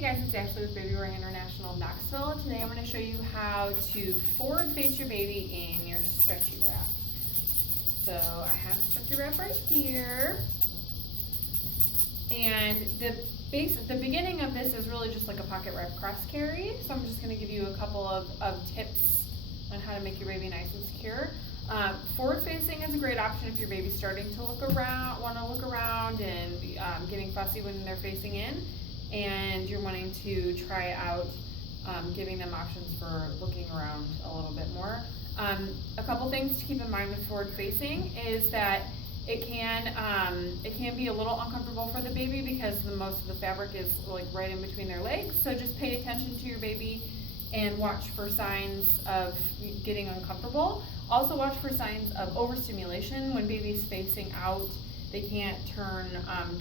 Hey guys, it's Ashley with Baby Wearing International in Knoxville. Today I'm going to show you how to forward face your baby in your stretchy wrap. So I have stretchy wrap right here. And the beginning of this is really just like a pocket wrap cross carry. So I'm just going to give you a couple of tips on how to make your baby nice and secure. Forward facing is a great option if your baby's starting to look around and getting fussy when they're facing in, and you're wanting to try out giving them options for looking around a little bit more. A couple things to keep in mind with forward facing is that it can be a little uncomfortable for the baby because most of the fabric is like right in between their legs. So just pay attention to your baby and watch for signs of getting uncomfortable. Also watch for signs of overstimulation. When baby's facing out, they can't turn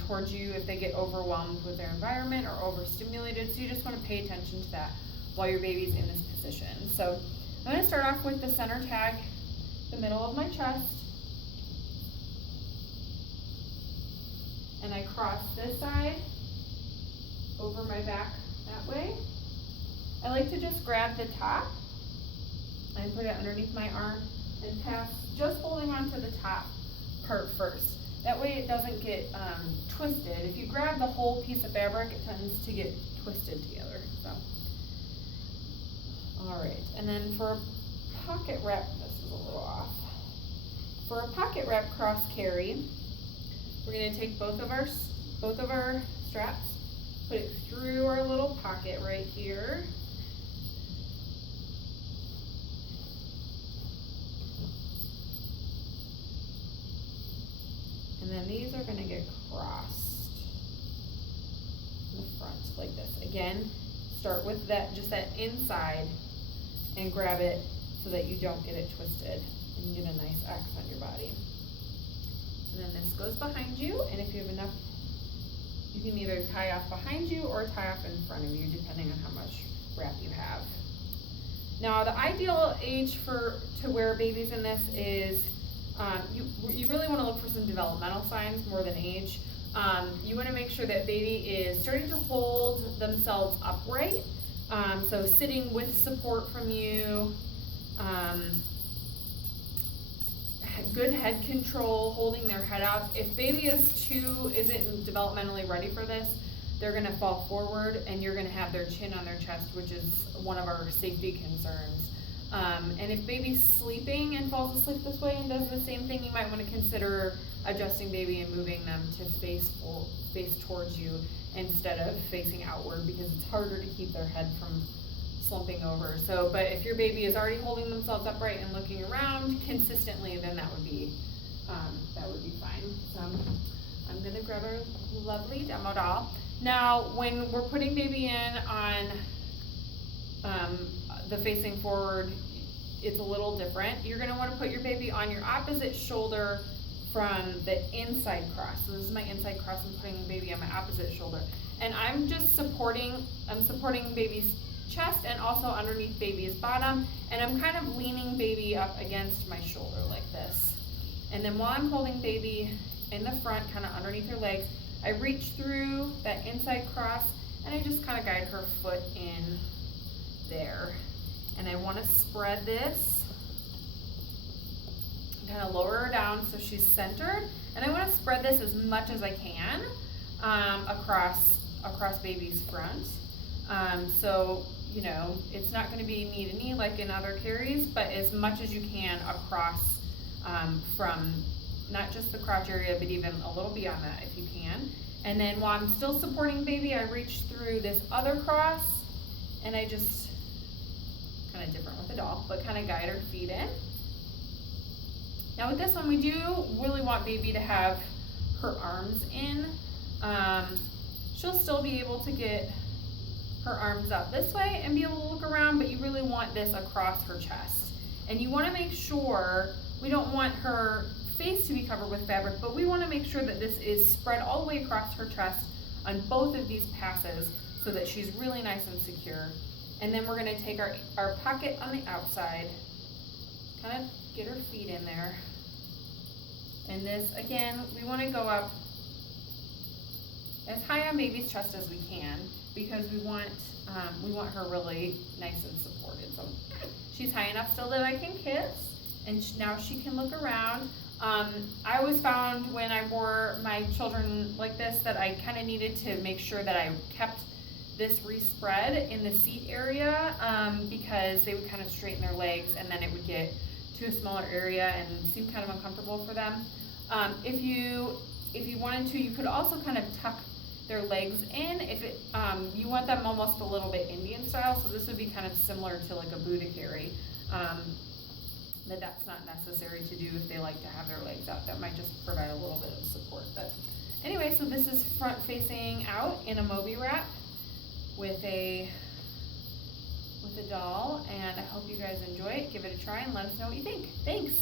towards you if they get overwhelmed with their environment or overstimulated. So you just want to pay attention to that while your baby's in this position. So I'm going to start off with the center tag, the middle of my chest. And I cross this side over my back that way. I like to just grab the top and put it underneath my arm and pass, just holding onto the top part first. That way it doesn't get twisted. If you grab the whole piece of fabric, it tends to get twisted together. So, all right, and then for a pocket wrap, this is a little off. For a pocket wrap cross carry, we're going to take both of our straps, put it through our little pocket right here. And then these are going to get crossed in the front like this. Again, start with just that inside and grab it so that you don't get it twisted and you get a nice X on your body. And then this goes behind you, and if you have enough, you can either tie off behind you or tie off in front of you, depending on how much wrap you have. Now, the ideal age to wear babies in this is you really want to look for some developmental signs more than age. You want to make sure that baby is starting to hold themselves upright, so sitting with support from you, good head control, holding their head up. If baby isn't developmentally ready for this, they're going to fall forward and you're going to have their chin on their chest, which is one of our safety concerns. And if baby's sleeping and falls asleep this way and does the same thing, you might want to consider adjusting baby and moving them to face towards you instead of facing outward, because it's harder to keep their head from slumping over. So, but if your baby is already holding themselves upright and looking around consistently, then that would be fine. So I'm gonna grab our lovely demo doll. Now, when we're putting baby in on the facing forward, it's a little different. You're going to want to put your baby on your opposite shoulder from the inside cross. So this is my inside cross. I'm putting the baby on my opposite shoulder. And I'm supporting baby's chest and also underneath baby's bottom. And I'm kind of leaning baby up against my shoulder like this. And then while I'm holding baby in the front, kind of underneath her legs, I reach through that inside cross and I just kind of guide her foot in there. And I want to spread this, kind of lower her down so she's centered. And I want to spread this as much as I can across baby's front. So, you know, it's not going to be knee to knee like in other carries, but as much as you can across from not just the crotch area, but even a little beyond that if you can. And then while I'm still supporting baby, I reach through this other cross and I just, kind of different with the doll, but kind of guide her feet in. Now with this one, we do really want baby to have her arms in. She'll still be able to get her arms up this way and be able to look around, but you really want this across her chest. And you want to make sure, we don't want her face to be covered with fabric, but we want to make sure that this is spread all the way across her chest on both of these passes so that she's really nice and secure. And then we're going to take our pocket on the outside, kind of get her feet in there. And this, again, we want to go up as high on baby's chest as we can, because we want her really nice and supported. So she's high enough still that I can kiss, and now she can look around. I always found when I wore my children like this that I kind of needed to make sure that I kept this respread in the seat area, because they would kind of straighten their legs and then it would get to a smaller area and seem kind of uncomfortable for them. If you wanted to, you could also kind of tuck their legs in if you want them almost a little bit Indian style, so this would be kind of similar to like a Buddha carry. That's not necessary to do if they like to have their legs out. That might just provide a little bit of support. But anyway, so this is front facing out in a Moby wrap with a doll, and I hope you guys enjoy it. Give it a try and let us know what you think. Thanks.